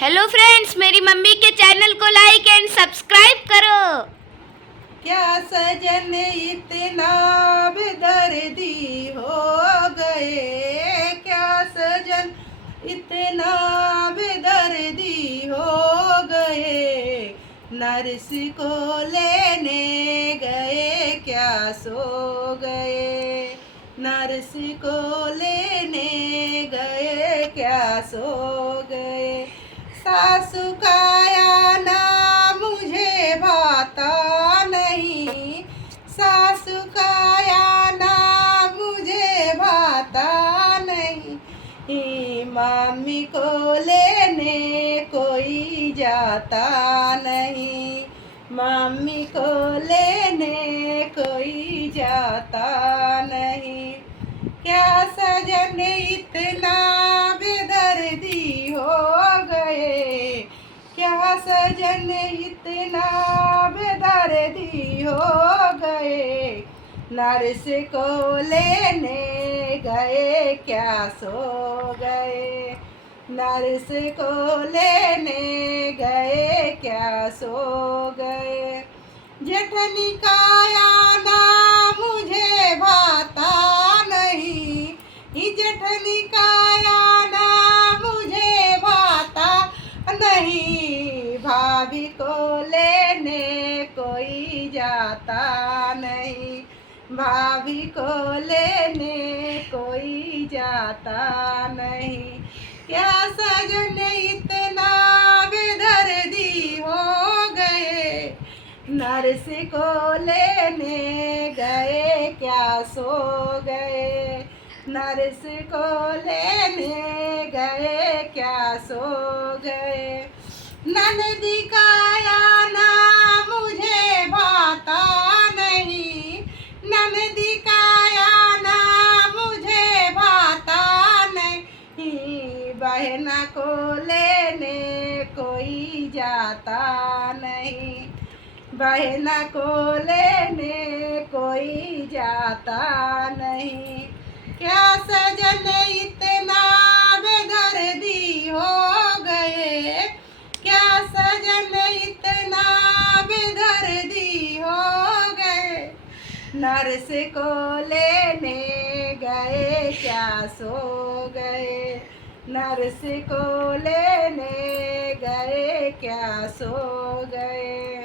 Hello friends, मेरी mummy के channel को लाइक एंड सब्सक्राइब करो। क्या सजन इतना बेदर्दी हो गए, क्या सजन इतना बेदर्दी हो गए। नर्स को लेने गए क्या सो गए, नर्स को लेने गए क्या सो गए। सासू का आना मुझे भाता नहीं, सासू का आना मुझे भाता नहीं। मम्मी को लेने कोई जाता नहीं, मम्मी को लेने कोई जाता नहीं। क्या सजन इतना बेदर्दी हो गए, क्या सजन इतना बेदर्दी हो गए। नर्स को लेने गए क्या सो गए, नर्स को लेने गए क्या सो गए। जेठनी का आना मुझे भाता नहीं, जेठनी का आना मुझे भाता नहीं। भाभी को लेने कोई जाता नहीं, भाभी को लेने कोई जाता नहीं। क्या सजन इतना बेदर्दी हो गए, नर्स को लेने गए क्या सो गए, नर्स को लेने गए क्या सो गए। ननदी का आना मुझे भाता नहीं, ननदी का आना मुझे भाता नहीं। बहना को लेने कोई जाता नहीं, बहना को लेने कोई जाता नहीं। क्या सजन इतना बेदर्दी हो गए, क्या सजन इतना बेदर्दी हो गए। नर्स को लेने गए क्या सो गए, नर्स को लेने गए क्या सो गए।